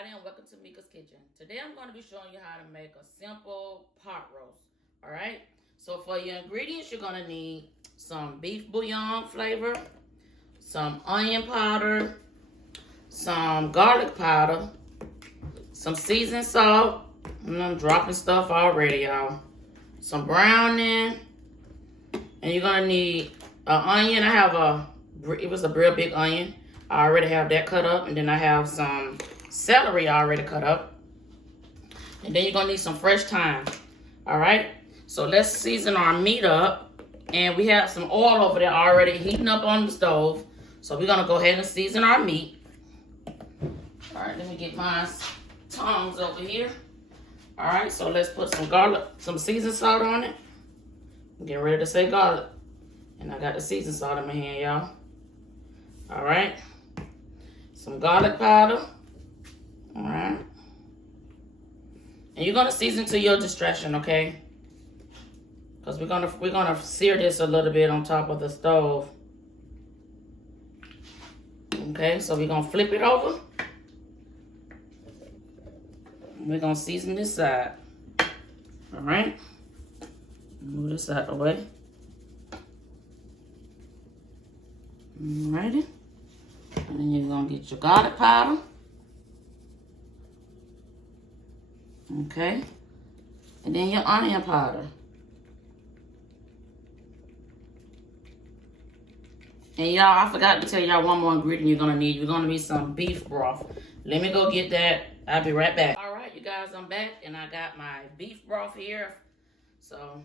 everybody, and welcome to Mika's Kitchen. Today I'm going to be showing you how to make a simple pot roast. Alright, so for your ingredients, you're going to need some beef bouillon flavor, some onion powder, some garlic powder, some seasoned salt. I'm dropping stuff already, y'all. Some browning, and you're going to need an onion. It was a real big onion. I already have that cut up, and then I have some celery already cut up. And then you're gonna need some fresh thyme. Alright, so let's season our meat up. And we have some oil over there already heating up on the stove. So we're gonna go ahead and season our meat. Alright, let me get my tongs over here. Alright, so let's put some garlic, some seasoned salt on it. I'm getting ready to say garlic. And I got the seasoned salt in my hand, y'all. Alright. Some garlic powder. Alright. And you're gonna season to your discretion, okay? Because we're gonna sear this a little bit on top of the stove. Okay, so we're gonna flip it over. We're gonna season this side. Alright. Move this out of the way. Alrighty. And then you're gonna get your garlic powder. Okay. And then your onion powder. And y'all, I forgot to tell y'all one more ingredient you're gonna need. You're gonna need some beef broth. Let me go get that. I'll be right back. All right, you guys, I'm back, and I got my beef broth here. So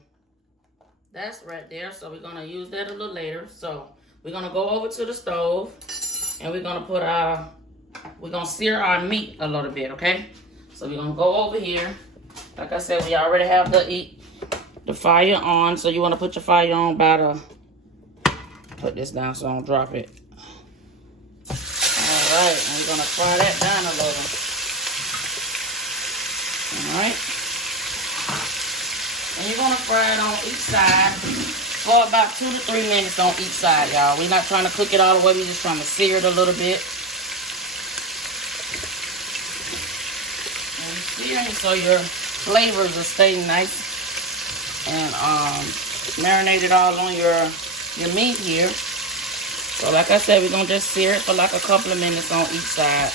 that's right there. So we're gonna use that a little later. So we're gonna go over to the stove, and we're gonna sear our meat a little bit, okay? So we're gonna go over here. Like I said, we already have the fire on. So you wanna put your fire on put this down so I don't drop it. All right, and we're gonna fry that down a little. All right. And you're gonna fry it on each side for about 2 to 3 minutes on each side, y'all. We're not trying to cook it all the way. We're just trying to sear it a little bit. And searing so your flavors will stay nice and marinated all on your meat here. So like I said, we're gonna just sear it for like a couple of minutes on each side.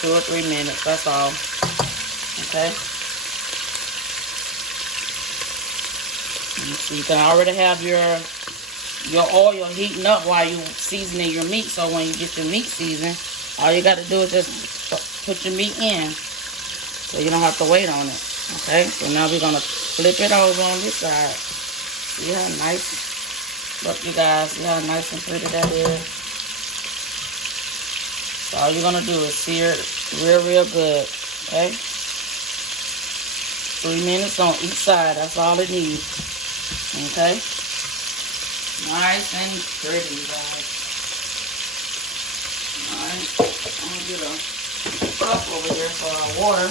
2 or 3 minutes, that's all. Okay. So you can already have your oil heating up while you seasoning your meat. So when you get your meat seasoned, all you got to do is just put your meat in, so you don't have to wait on it. Okay. So now we're gonna flip it over on this side. See how nice? Look, you guys, see how nice and pretty that is. So all you're gonna do is sear it real good. Okay. 3 minutes on each side. That's all it needs. Okay, nice and pretty, guys. Alright, I'm gonna get a cup over here for our water.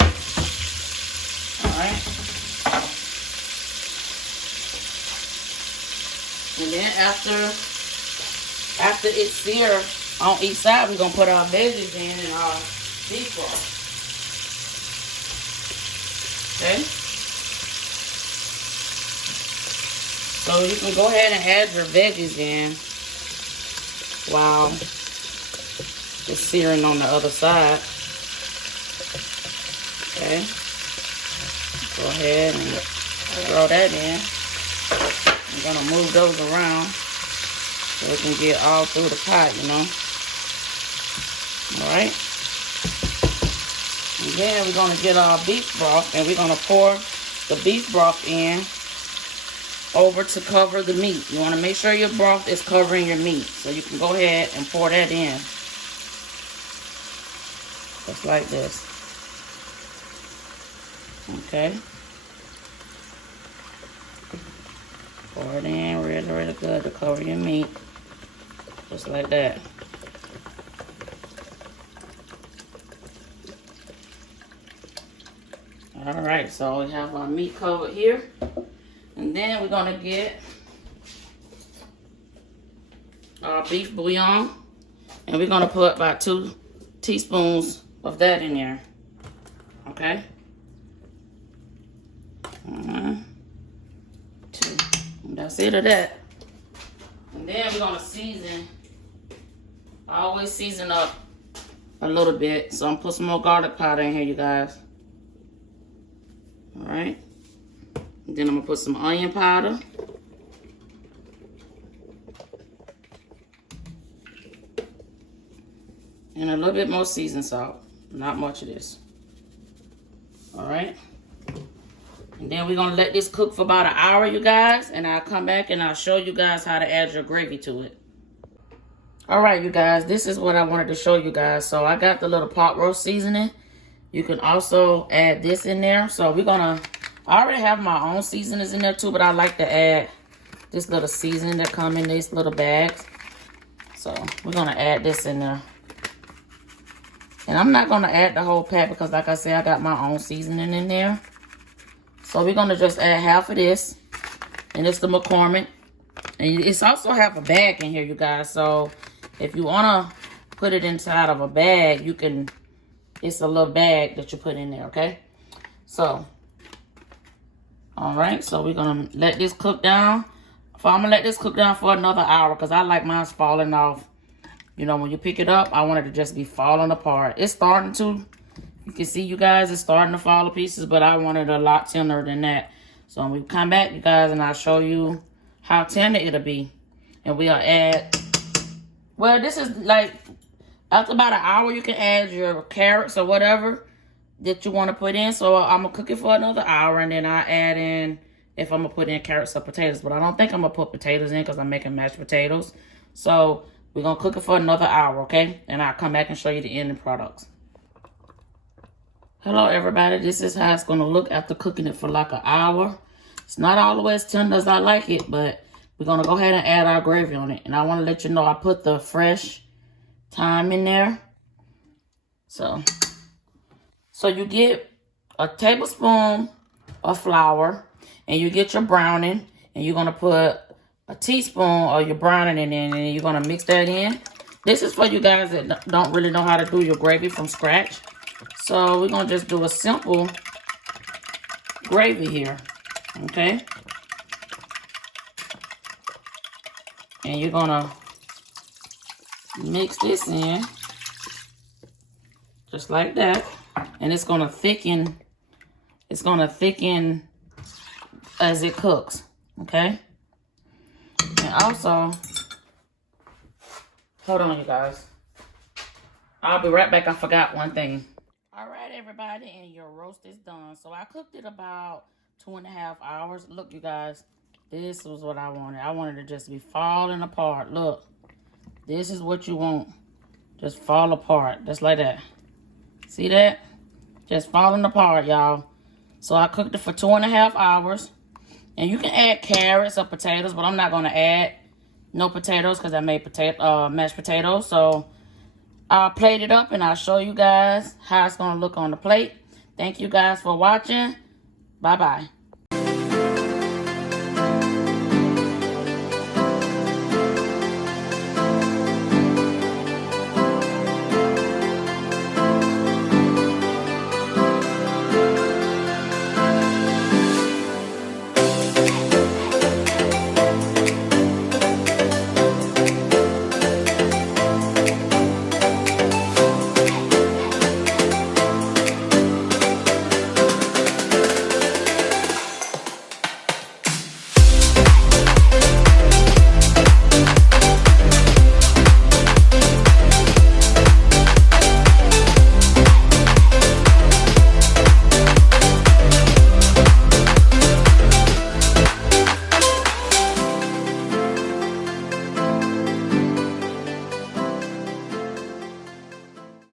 Alright. And then after it's seared on each side, we're gonna put our veggies in and our beef broth. Okay. So you can go ahead and add your veggies in while it's searing on the other side. Okay. Go ahead and throw that in. I'm going to move those around so it can get all through the pot, you know. Alright. And then we're going to get our beef broth, and we're going to pour the beef broth in over to cover the meat. You want to make sure your broth is covering your meat. So you can go ahead and pour that in. Just like this. Okay. Pour it in really good to cover your meat. Just like that. Alright, so we have our meat covered here. And then we're going to get our beef bouillon. And we're going to put about 2 teaspoons of that in there. Okay. 1, 2. That's it of that. And then we're gonna season. I always season up a little bit. So I'm gonna put some more garlic powder in here, you guys. Alright. And then I'm gonna put some onion powder. And a little bit more seasoned salt. Not much of this. Alright. And then we're going to let this cook for about an hour, you guys. And I'll come back and I'll show you guys how to add your gravy to it. Alright, you guys. This is what I wanted to show you guys. So I got the little pot roast seasoning. You can also add this in there. So we're going to... I already have my own seasonings in there too. But I like to add this little seasoning that come in these little bags. So we're going to add this in there. And I'm not going to add the whole pack because, like I said, I got my own seasoning in there. So we're going to just add half of this. And it's the McCormick. And it's also have a bag in here, you guys. So if you want to put it inside of a bag, you can. It's a little bag that you put in there, okay? So, all right. So we're going to let this cook down. I'm going to let this cook down for another hour because I like mine falling off. You know, when you pick it up, I want it to just be falling apart. It's starting to. You can see, you guys, it's starting to fall to pieces, but I want it a lot tenderer than that. So when we come back, you guys, and I'll show you how tender it'll be. And we'll add, well, this is like, after about an hour, you can add your carrots or whatever that you want to put in. So I'm going to cook it for another hour, and then I'll add in, if I'm going to put in carrots or potatoes. But I don't think I'm going to put potatoes in because I'm making mashed potatoes. So we're going to cook it for another hour, okay? And I'll come back and show you the ending products. Hello, everybody. This is how it's going to look after cooking it for like an hour. It's not all the way as tender as I like it, but we're going to go ahead and add our gravy on it. And I want to let you know I put the fresh thyme in there. So you get a tablespoon of flour, and you get your browning, and you're going to put a teaspoon of your browning in there, and you're going to mix that in. This is for you guys that don't really know how to do your gravy from scratch. So we're going to just do a simple gravy here, okay? And you're going to mix this in, just like that. And it's going to thicken as it cooks, okay? And also, hold on, you guys. I'll be right back. I forgot one thing. All right, everybody, and your roast is done. So I cooked it about 2.5 hours. Look, you guys, this was what I wanted. I wanted it to just be falling apart. Look, this is what you want. Just fall apart, just like that. See that? Just falling apart, y'all. So I cooked it for 2.5 hours. And you can add carrots or potatoes, but I'm not going to add no potatoes because I made mashed potatoes. So I'll plate it up and I'll show you guys how it's going to look on the plate. Thank you guys for watching. Bye-bye.